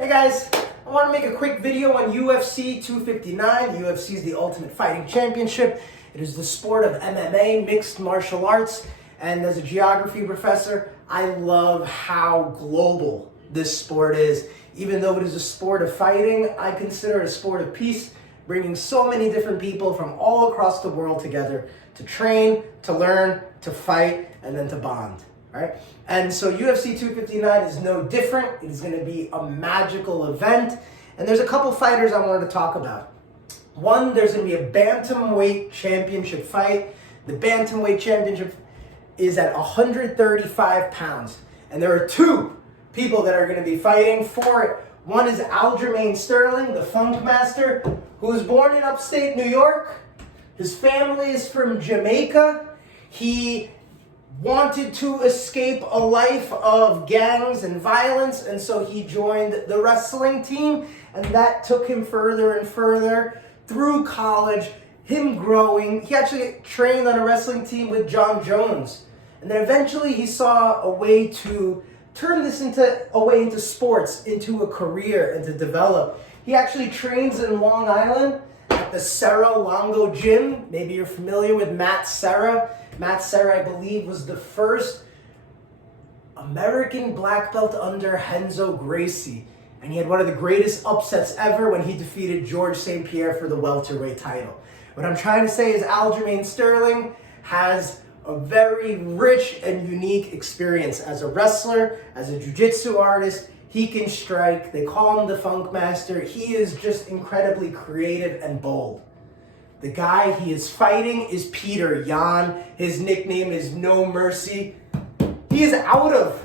Hey guys, I want to make a quick video on UFC 259. UFC is the Ultimate Fighting Championship. It is the sport of MMA, mixed martial arts, and as a geography professor, I love how global this sport is. Even though it is a sport of fighting, I consider it a sport of peace, bringing so many different people from all across the world together to train, to learn, to fight, and then to bond. Right? And so UFC 259 is no different. It is going to be a magical event. And there's a couple fighters I wanted to talk about. One, there's going to be a bantamweight championship fight. The bantamweight championship is at 135 pounds. And there are two people that are going to be fighting for it. One is Aljamain Sterling, the Funk Master, who was born in upstate New York. His family is from Jamaica. He wanted to escape a life of gangs and violence, and so he joined the wrestling team, and that took him further and further through college, him growing. He actually trained on a wrestling team with John Jones, and then eventually he saw a way to turn this into sports, into a career, and to develop. He actually trains in Long Island at the Serra Longo Gym. Maybe you're familiar with Matt Serra. Matt Serra, I believe, was the first American black belt under Renzo Gracie. And he had one of the greatest upsets ever when he defeated George St. Pierre for the welterweight title. What I'm trying to say is Aljamain Sterling has a very rich and unique experience as a wrestler, as a jiu-jitsu artist. He can strike. They call him the Funk Master. He is just incredibly creative and bold. The guy he is fighting is Peter Yan. His nickname is No Mercy. He is out of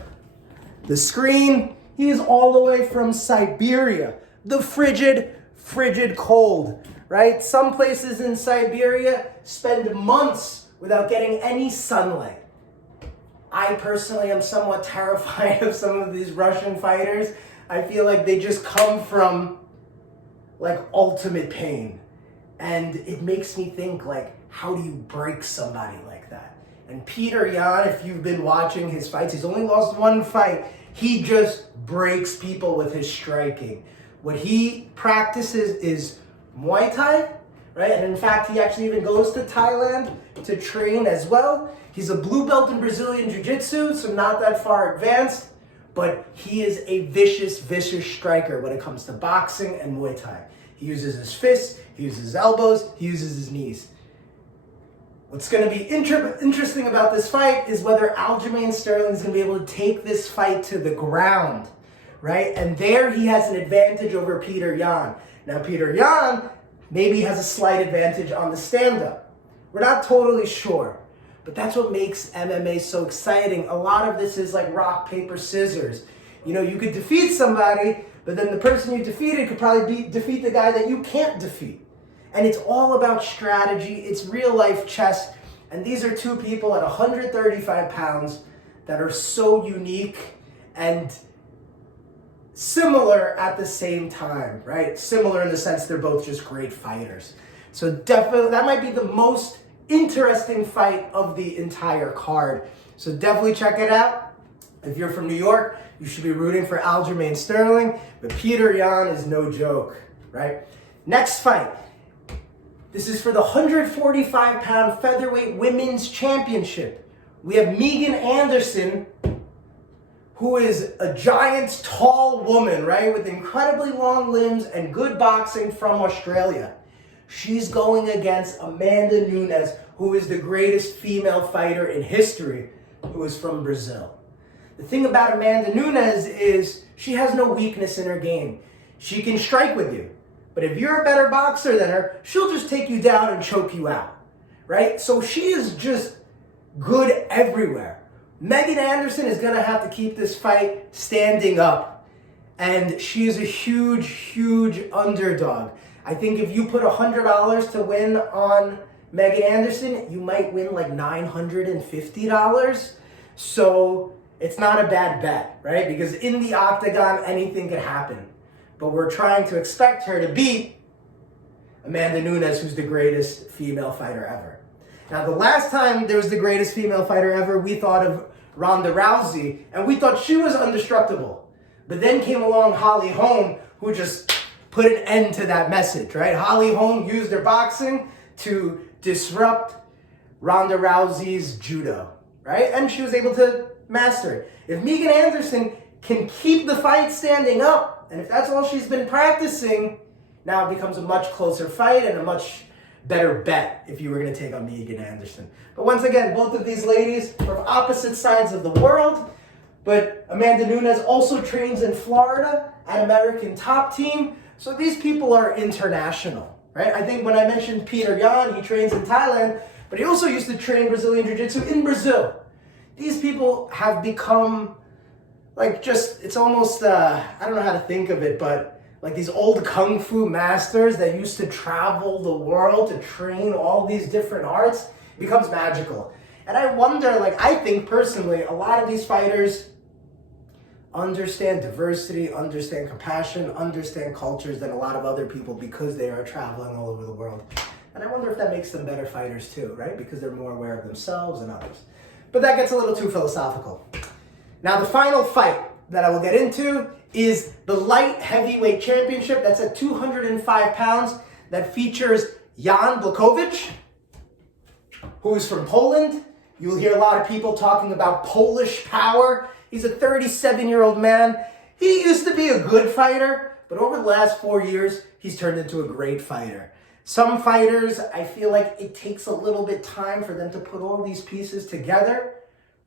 the screen. He is all the way from Siberia, the frigid cold, right? Some places in Siberia spend months without getting any sunlight. I personally am somewhat terrified of some of these Russian fighters. I feel like they just come from like ultimate pain. And it makes me think, like, how do you break somebody like that? And Peter Yan, if you've been watching his fights, he's only lost one fight. He just breaks people with his striking. What he practices is Muay Thai, right? And in fact, he actually even goes to Thailand to train as well. He's a blue belt in Brazilian Jiu-Jitsu, so not that far advanced. But he is a vicious striker when it comes to boxing and Muay Thai. He uses his fists, he uses his elbows, he uses his knees. What's going to be interesting about this fight is whether Aljamain Sterling is going to be able to take this fight to the ground, right? And there he has an advantage over Peter Yan. Now, Peter Yan maybe has a slight advantage on the stand-up. We're not totally sure, but that's what makes MMA so exciting. A lot of this is like rock, paper, scissors. You know, you could defeat somebody, but then the person you defeated could probably defeat the guy that you can't defeat. And it's all about strategy. It's real life chess. And these are two people at 135 pounds that are so unique and similar at the same time, right? Similar in the sense they're both just great fighters. So definitely, that might be the most interesting fight of the entire card. So definitely check it out. If you're from New York, you should be rooting for Aljamain Sterling, but Peter Yan is no joke, right? Next fight. This is for the 145-pound featherweight women's championship. We have Megan Anderson, who is a giant, tall woman, right, with incredibly long limbs and good boxing from Australia. She's going against Amanda Nunes, who is the greatest female fighter in history, who is from Brazil. The thing about Amanda Nunes is she has no weakness in her game. She can strike with you. But if you're a better boxer than her, she'll just take you down and choke you out, right? So she is just good everywhere. Megan Anderson is going to have to keep this fight standing up. And she is a huge underdog. I think if you put $100 to win on Megan Anderson, you might win like $950. So it's not a bad bet, right? Because in the octagon, anything could happen. But we're trying to expect her to beat Amanda Nunes, who's the greatest female fighter ever. Now, the last time there was the greatest female fighter ever, we thought of Ronda Rousey, and we thought she was indestructible. But then came along Holly Holm, who just put an end to that message, right? Holly Holm used her boxing to disrupt Ronda Rousey's judo, right? And she was able to master it. If Megan Anderson can keep the fight standing up, and if that's all she's been practicing, now it becomes a much closer fight and a much better bet if you were going to take on Megan Anderson. But once again, both of these ladies are from opposite sides of the world, but Amanda Nunes also trains in Florida at American Top Team, so these people are international, right? I think when I mentioned Peter Yan, he trains in Thailand, but he also used to train Brazilian Jiu-Jitsu in Brazil. These people have become it's almost, I don't know how to think of it, but like these old Kung Fu masters that used to travel the world to train all these different arts, becomes magical. And I wonder, I think personally, a lot of these fighters understand diversity, understand compassion, understand cultures than a lot of other people because they are traveling all over the world. And I wonder if that makes them better fighters too, right? Because they're more aware of themselves and others. But that gets a little too philosophical. Now the final fight that I will get into is the light heavyweight championship. That's at 205 pounds. That features Jan Blachowicz, who is from Poland. You'll hear a lot of people talking about Polish power. He's a 37-year-old man. He used to be a good fighter, but over the last 4 years, he's turned into a great fighter. Some fighters, I feel like it takes a little bit time for them to put all these pieces together,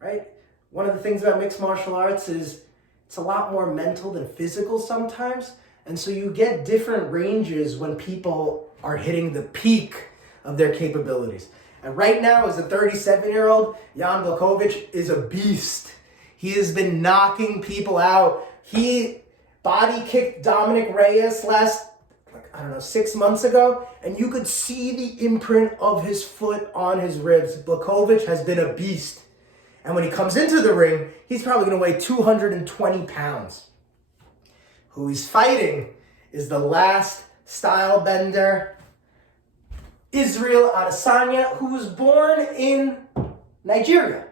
right? One of the things about mixed martial arts is it's a lot more mental than physical sometimes. And so you get different ranges when people are hitting the peak of their capabilities. And right now, as a 37-year-old, Jan Blachowicz is a beast. He has been knocking people out. He body kicked Dominic Reyes 6 months ago, and you could see the imprint of his foot on his ribs. Blachowicz has been a beast. And when he comes into the ring, he's probably going to weigh 220 pounds. Who he's fighting is the last style bender, Israel Adesanya, who was born in Nigeria,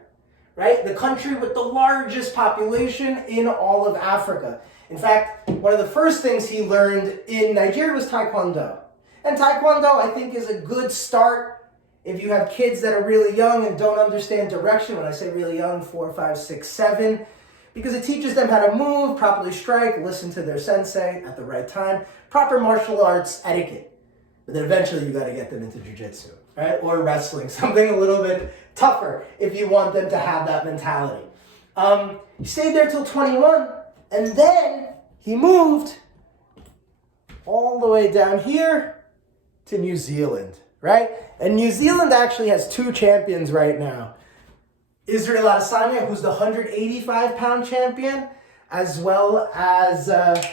right? The country with the largest population in all of Africa. In fact, one of the first things he learned in Nigeria was Taekwondo. And Taekwondo, I think, is a good start if you have kids that are really young and don't understand direction. When I say really young, 4, 5, 6, 7, because it teaches them how to move, properly strike, listen to their sensei at the right time, proper martial arts etiquette. But then eventually you got to get them into jiu-jitsu, right? Or wrestling, something a little bit tougher if you want them to have that mentality. He stayed there till 21, and then he moved all the way down here to New Zealand, right? And New Zealand actually has 2 champions right now. Israel Adesanya, who's the 185-pound champion, as well as, the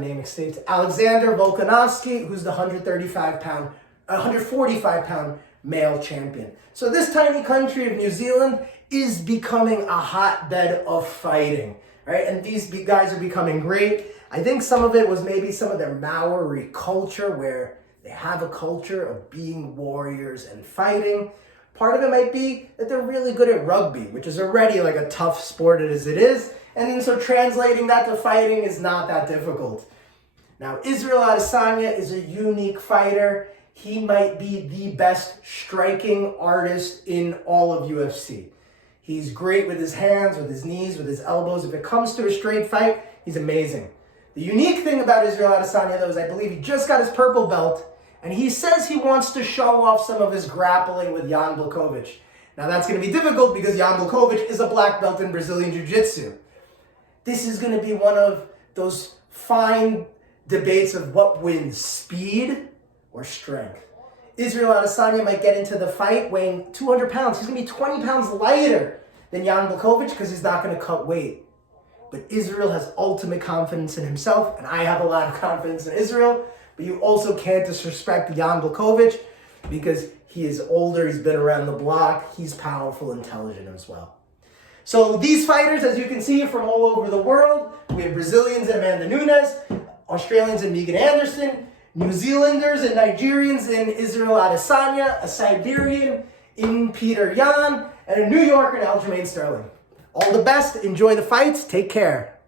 name escapes, Alexander Volkanovski, who's the 145-pound male champion. So this tiny country of New Zealand is becoming a hotbed of fighting, right? And these guys are becoming great. I think some of it was maybe some of their Maori culture, where they have a culture of being warriors and fighting. Part of it might be that they're really good at rugby, which is already like a tough sport as it is. And then so translating that to fighting is not that difficult. Now, Israel Adesanya is a unique fighter. He might be the best striking artist in all of UFC. He's great with his hands, with his knees, with his elbows. If it comes to a straight fight, he's amazing. The unique thing about Israel Adesanya, though, is I believe he just got his purple belt, and he says he wants to show off some of his grappling with Jan Blachowicz. Now, that's going to be difficult because Jan Blachowicz is a black belt in Brazilian Jiu-Jitsu. This is going to be one of those fine debates of what wins, speed or strength. Israel Adesanya might get into the fight weighing 200 pounds. He's going to be 20 pounds lighter than Jan Blachowicz because he's not going to cut weight. But Israel has ultimate confidence in himself, and I have a lot of confidence in Israel. But you also can't disrespect Jan Blachowicz because he is older, he's been around the block, he's powerful, intelligent as well. So these fighters, as you can see, from all over the world. We have Brazilians in Amanda Nunes, Australians in Megan Anderson, New Zealanders and Nigerians in Israel Adesanya, a Siberian in Peter Yan, and a New Yorker in Aljamain Sterling. All the best. Enjoy the fights. Take care.